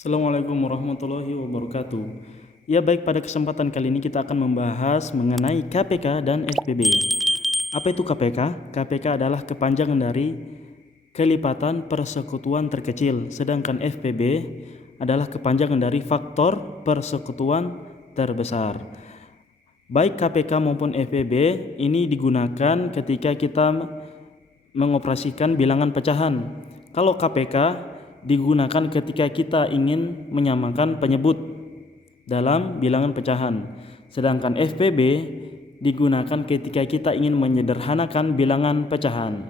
Assalamualaikum warahmatullahi wabarakatuh. Ya baik, pada kesempatan kali ini kita akan membahas mengenai KPK dan FPB. Apa itu KPK? KPK adalah kepanjangan dari kelipatan persekutuan terkecil, sedangkan FPB adalah kepanjangan dari faktor persekutuan terbesar. Baik KPK maupun FPB ini digunakan ketika kita mengoperasikan bilangan pecahan. Kalau KPK digunakan ketika kita ingin menyamakan penyebut dalam bilangan pecahan, sedangkan FPB digunakan ketika kita ingin menyederhanakan bilangan pecahan.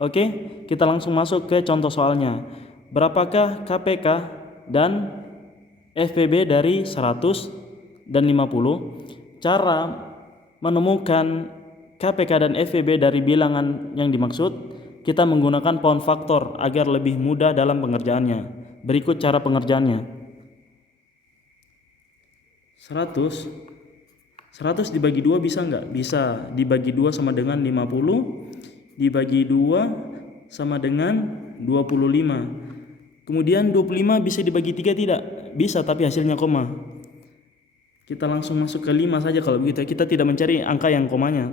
Oke, kita langsung masuk ke contoh soalnya. Berapakah KPK dan FPB dari 100 dan 50? Cara menemukan KPK dan FPB dari bilangan yang dimaksud, kita menggunakan pound faktor agar lebih mudah dalam pengerjaannya. Berikut cara pengerjaannya. 100 dibagi 2 bisa nggak? Bisa. Dibagi 2 sama dengan 50, dibagi 2 sama dengan 25. Kemudian 25 bisa dibagi 3 tidak? Bisa, tapi hasilnya koma. Kita langsung masuk ke 5 saja kalau begitu. Kita tidak mencari angka yang komanya.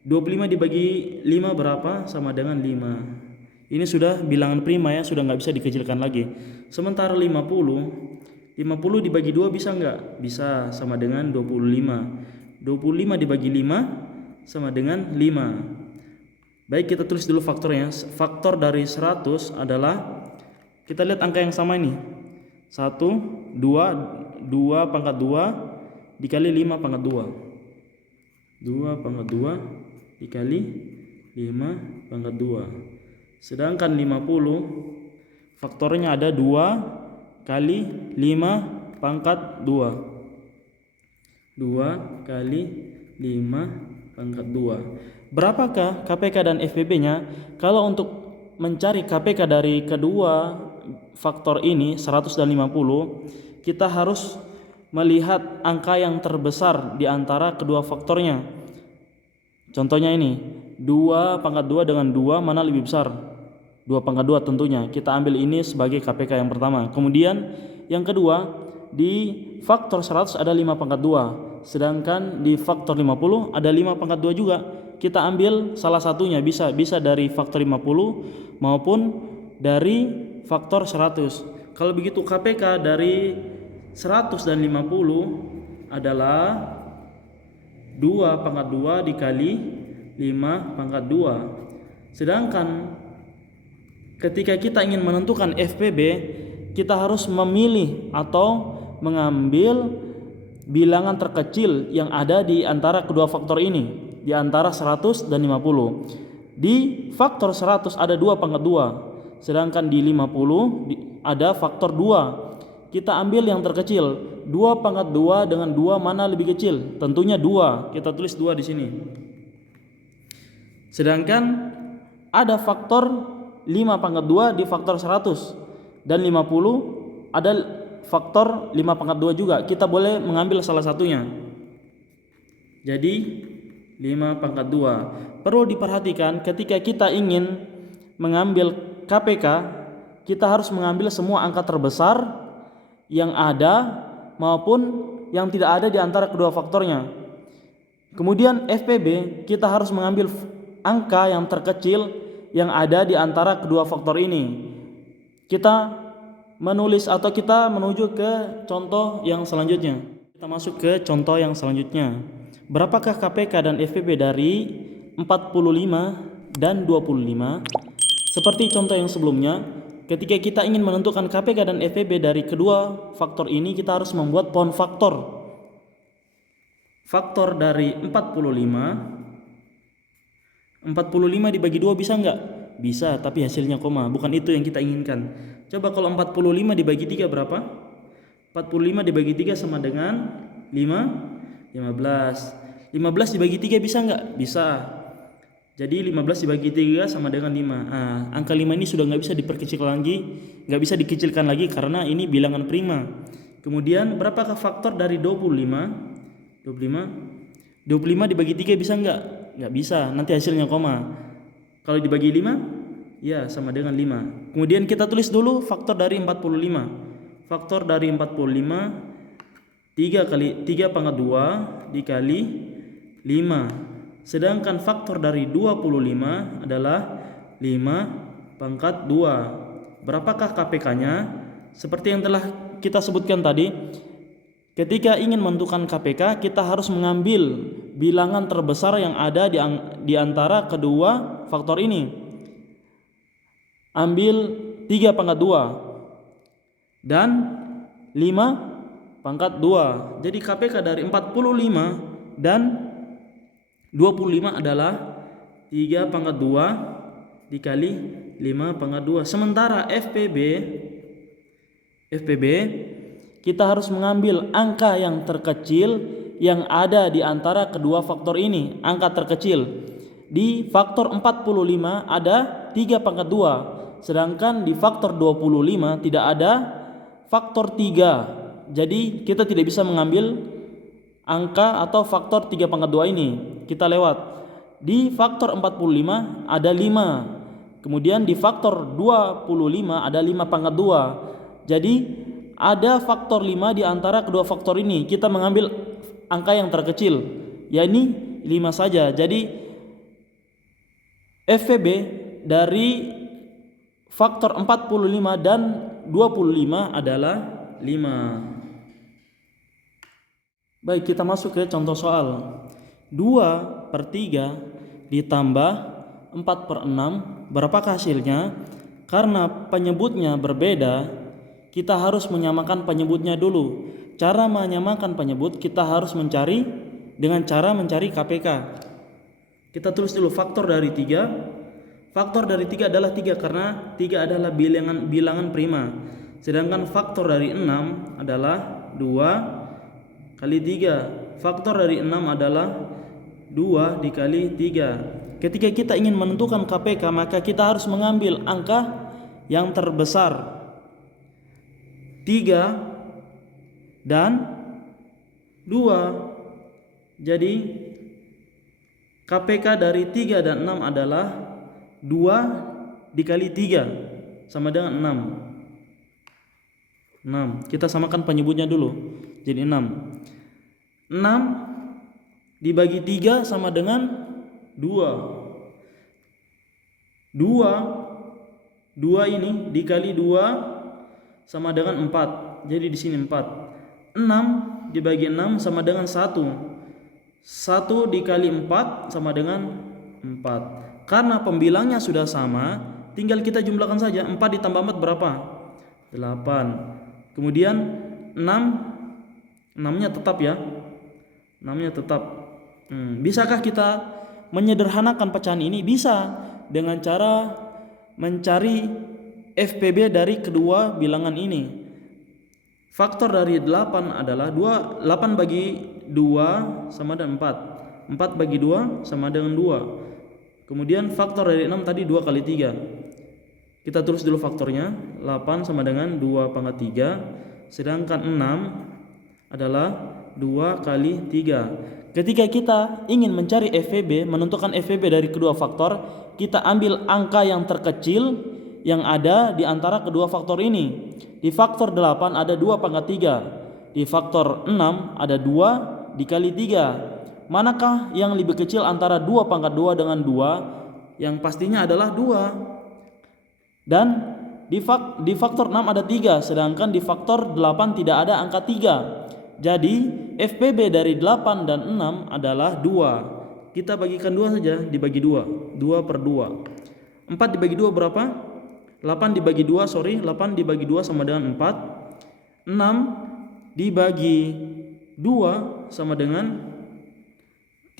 25 dibagi 5 berapa? Sama dengan 5. Ini sudah bilangan prima ya, sudah nggak bisa dikecilkan lagi. Sementara 50 dibagi 2 bisa nggak? Bisa, sama dengan 25. 25 dibagi 5 sama dengan 5. Baik, kita tulis dulu faktornya. Faktor dari 100 adalah, kita lihat angka yang sama ini. 1, 2 pangkat 2 dikali 5 pangkat 2. 2 pangkat 2 dikali 5 pangkat 2. Sedangkan 50 faktornya ada 2 kali 5 pangkat 2. 2 kali 5 pangkat 2. Berapakah KPK dan FPB-nya? Kalau untuk mencari KPK dari kedua faktor ini 100 dan 50, kita harus melihat angka yang terbesar di antara kedua faktornya. Contohnya ini, 2 pangkat 2 dengan 2 mana lebih besar? 2 pangkat 2 tentunya. Kita ambil ini sebagai KPK yang pertama. Kemudian yang kedua, di faktor 100 ada 5 pangkat 2. Sedangkan di faktor 50 ada 5 pangkat 2 juga. Kita ambil salah satunya, bisa dari faktor 50 maupun dari faktor 100. Kalau begitu KPK dari 100 dan 50 adalah 2 pangkat 2 dikali 5 pangkat 2. Sedangkan ketika kita ingin menentukan FPB, kita harus memilih atau mengambil bilangan terkecil yang ada di antara kedua faktor ini, di antara 100 dan 50. Di faktor 100 ada 2 pangkat 2, sedangkan di 50 ada faktor 2. Kita ambil yang terkecil. 2 pangkat 2 dengan 2 mana lebih kecil? Tentunya 2. Kita tulis 2 di sini. Sedangkan ada faktor 5 pangkat 2 di faktor 100 dan 50 ada faktor 5 pangkat 2 juga. Kita boleh mengambil salah satunya. Jadi 5 pangkat 2. Perlu diperhatikan ketika kita ingin mengambil KPK, kita harus mengambil semua angka terbesar yang ada maupun yang tidak ada di antara kedua faktornya. Kemudian FPB, kita harus mengambil angka yang terkecil yang ada di antara kedua faktor ini. Kita menulis atau kita menuju ke contoh yang selanjutnya. Kita masuk ke contoh yang selanjutnya. Berapakah KPK dan FPB dari 45 dan 25? Seperti contoh yang sebelumnya, ketika kita ingin menentukan KPK dan FPB dari kedua faktor ini, kita harus membuat pound faktor. Faktor dari 45 dibagi 2 bisa enggak? Bisa, tapi hasilnya koma. Bukan itu yang kita inginkan. Coba kalau 45 dibagi 3 berapa? 45 dibagi 3 sama dengan 15. 15 dibagi 3 bisa enggak? Bisa. Jadi 15 dibagi 3 sama dengan 5. Angka 5 ini sudah nggak bisa dikecilkan lagi karena ini bilangan prima. Kemudian berapakah faktor dari 25? 25 dibagi 3 bisa nggak? Nggak bisa, nanti hasilnya koma. Kalau dibagi 5, ya sama dengan 5. Kemudian kita tulis dulu faktor dari 45. faktor dari 45, 3 pangkat 2 dikali 5. Sedangkan faktor dari 25 adalah 5 pangkat 2. Berapakah KPK-nya? Seperti yang telah kita sebutkan tadi, ketika ingin menentukan KPK, kita harus mengambil bilangan terbesar yang ada di antara kedua faktor ini. Ambil 3 pangkat 2 dan 5 pangkat 2. Jadi KPK dari 45 dan 25 adalah 3 pangkat 2 dikali 5 pangkat 2. Sementara FPB kita harus mengambil angka yang terkecil yang ada di antara kedua faktor ini. Angka terkecil di faktor 45 ada 3 pangkat 2, sedangkan di faktor 25 tidak ada faktor 3. Jadi kita tidak bisa mengambil angka atau faktor 3 pangkat 2 ini. Kita lewat. Di faktor 45 ada 5. Kemudian di faktor 25 ada 5 pangkat 2. Jadi ada faktor 5 di antara kedua faktor ini. Kita mengambil angka yang terkecil, yakni 5 saja. Jadi FVB dari faktor 45 dan 25 adalah 5. Baik, kita masuk ke contoh soal. 2/3 ditambah 4/6, berapakah hasilnya? Karena penyebutnya berbeda, kita harus menyamakan penyebutnya dulu. Cara menyamakan penyebut kita harus mencari dengan cara mencari KPK. Kita tulis dulu faktor dari 3. Faktor dari 3 adalah 3 karena 3 adalah bilangan prima. Sedangkan faktor dari 6 adalah 2 kali 3. Faktor dari 6 adalah 2 dikali 3. Ketika kita ingin menentukan KPK, maka kita harus mengambil angka yang terbesar, 3 dan 2. Jadi KPK dari 3 dan 6 adalah 2 dikali 3 sama dengan 6. Kita samakan penyebutnya dulu. Jadi 6 dibagi 3 sama dengan 2. 2 ini dikali 2 sama dengan 4. Jadi di sini 4. 6 dibagi 6 sama dengan 1. 1 dikali 4 sama dengan 4. Karena pembilangnya sudah sama, tinggal kita jumlahkan saja. 4 ditambah 4 berapa? 8. Kemudian 6-nya tetap ya. 6-nya tetap. Bisakah kita menyederhanakan pecahan ini? Bisa, dengan cara mencari FPB dari kedua bilangan ini. Faktor dari 8 adalah 8 bagi 2 sama dengan 4. 4 bagi 2 sama dengan 2. Kemudian faktor dari 6 tadi 2 kali 3. Kita tulis dulu faktornya. 8 sama dengan 2 pangkat 3. Sedangkan 6 adalah 2 kali 3. Ketika kita ingin mencari FVB, menentukan FVB dari kedua faktor, kita ambil angka yang terkecil yang ada di antara kedua faktor ini. Di faktor 8 ada 2 pangkat 3. Di faktor 6 ada 2 dikali 3. Manakah yang lebih kecil antara 2 pangkat 2 dengan 2? Yang pastinya adalah 2. Dan di faktor 6 ada 3, sedangkan di faktor 8 tidak ada angka 3. Jadi FPB dari 8 dan 6 adalah 2. Kita bagikan 2 saja, dibagi 2. 2/2. 4 dibagi 2 berapa? 8 dibagi 2 sama dengan 4. 6 dibagi 2 sama dengan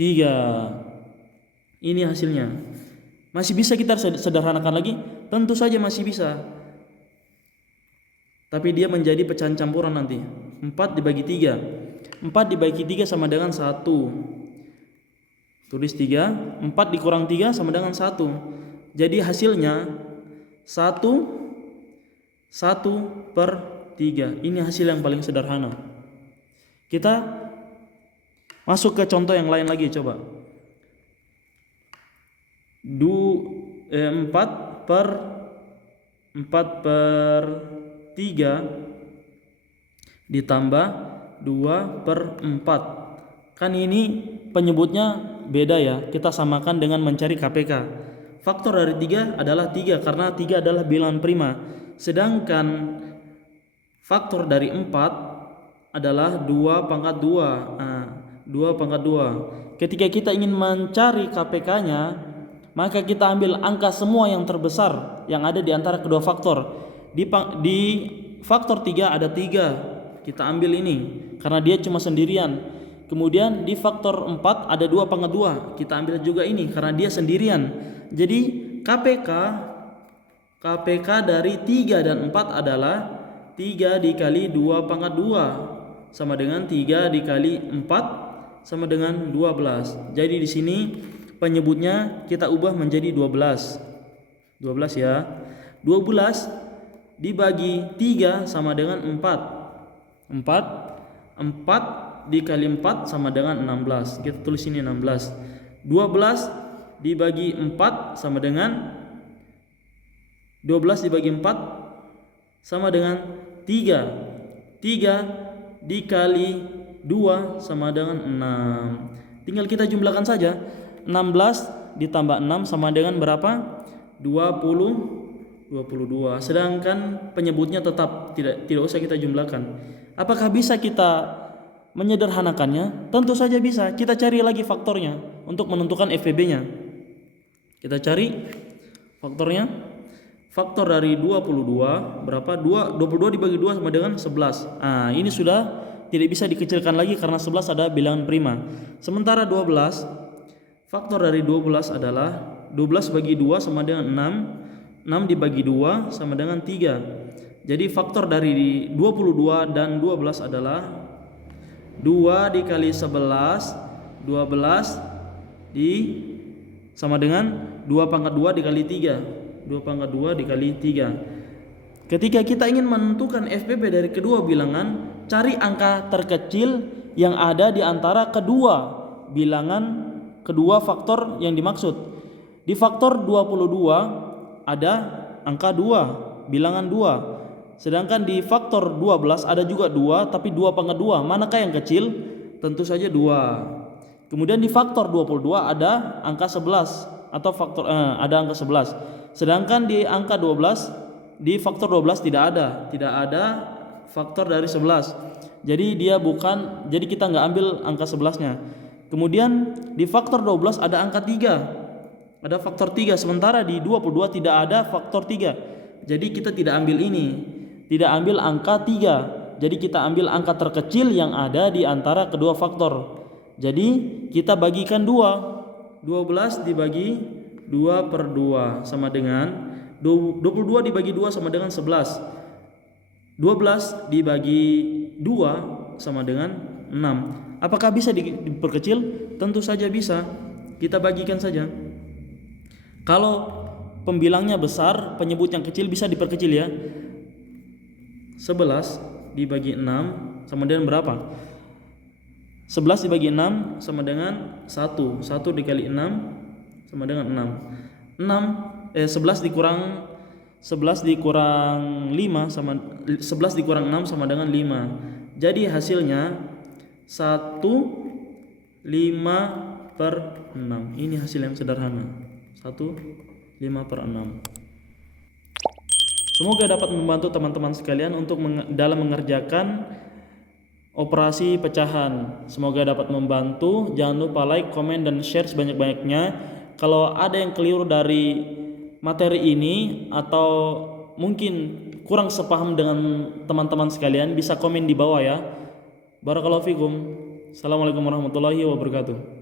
3. Ini hasilnya. Masih bisa kita sederhanakan lagi? Tentu saja masih bisa. Tapi dia menjadi pecahan campuran nanti. 4 dibagi 3. 4 dibagi 3 sama dengan 1. Tulis 3. 4 dikurang 3 sama dengan 1. Jadi hasilnya 1/3. Ini hasil yang paling sederhana. Kita masuk ke contoh yang lain lagi, coba. 4/3 ditambah 2/4. Kan ini penyebutnya beda ya. Kita samakan dengan mencari KPK. Faktor dari 3 adalah 3 karena 3 adalah bilangan prima. Sedangkan faktor dari 4 adalah 2/2. Nah, 2/2. Ketika kita ingin mencari KPK-nya, maka kita ambil angka semua yang terbesar yang ada di antara kedua faktor. Di faktor 3 ada 3. Kita ambil ini karena dia cuma sendirian. Kemudian di faktor 4 ada 2/2. Kita ambil juga ini karena dia sendirian. Jadi KPK dari 3 dan 4 adalah 3 dikali 2/2 sama dengan 3 dikali 4 sama dengan 12. Jadi di sini penyebutnya kita ubah menjadi 12. 12 ya. 12 dibagi 3 sama dengan 4. 4 dikali 4 sama dengan 16. Kita tulis ini 16. 12 dibagi 4 sama dengan 12 dibagi 4 sama dengan 3. 3 dikali 2 sama dengan 6. Tinggal kita jumlahkan saja. 16 ditambah 6 sama dengan berapa? 22. Sedangkan penyebutnya tetap tidak usah kita jumlahkan. Apakah bisa kita menyederhanakannya? Tentu saja bisa. Kita cari lagi faktornya untuk menentukan FPB-nya. Kita cari faktornya. Faktor dari 22 berapa? 22 dibagi 2 sama dengan 11. Nah, ini sudah tidak bisa dikecilkan lagi karena 11 ada bilangan prima. Sementara 12, faktor dari 12 adalah 12 bagi 2 sama dengan 6. 6 dibagi 2 sama dengan 3. Jadi faktor dari 22 dan 12 adalah 2 dikali 11. 12 sama dengan 2/2 dikali 3. 2/2 dikali 3. Ketika kita ingin menentukan FPB dari kedua bilangan, cari angka terkecil yang ada di antara kedua bilangan, kedua faktor yang dimaksud. Di faktor 22 ada angka 2, bilangan 2. Sedangkan di faktor 12 ada juga 2, tapi 2/2. Manakah yang kecil? Tentu saja 2. Kemudian di faktor 22 ada angka 11 atau ada angka 11. Sedangkan di angka 12, di faktor 12 tidak ada faktor dari 11. Jadi jadi kita nggak ambil angka 11-nya. Kemudian di faktor 12 ada angka 3. Ada faktor 3, sementara di 22 tidak ada faktor 3. Jadi kita tidak ambil ini. Tidak ambil angka 3. Jadi kita ambil angka terkecil yang ada di antara kedua faktor. Jadi kita bagikan 2. 12 dibagi 2/2 sama dengan 22 dibagi 2 sama dengan 11. 12 dibagi 2 sama dengan 6. Apakah bisa diperkecil? Tentu saja bisa. Kita bagikan saja. Kalau pembilangnya besar, penyebut yang kecil bisa diperkecil ya. 11 dibagi 6 sama dengan berapa? 11 dibagi 6 sama dengan 1. 1 dikali 6 sama dengan 6. 11 dikurang 5 sama 11 dikurang 6 sama dengan 5. Jadi hasilnya 1/5/6. Ini hasil yang sederhana. 1/5/6. Semoga dapat membantu teman-teman sekalian untuk dalam mengerjakan operasi pecahan. Semoga dapat membantu. Jangan lupa like, komen, dan share sebanyak-banyaknya. Kalau ada yang keliru dari materi ini atau mungkin kurang sepaham dengan teman-teman sekalian, bisa komen di bawah ya. Barakallahu fikum. Assalamualaikum warahmatullahi wabarakatuh.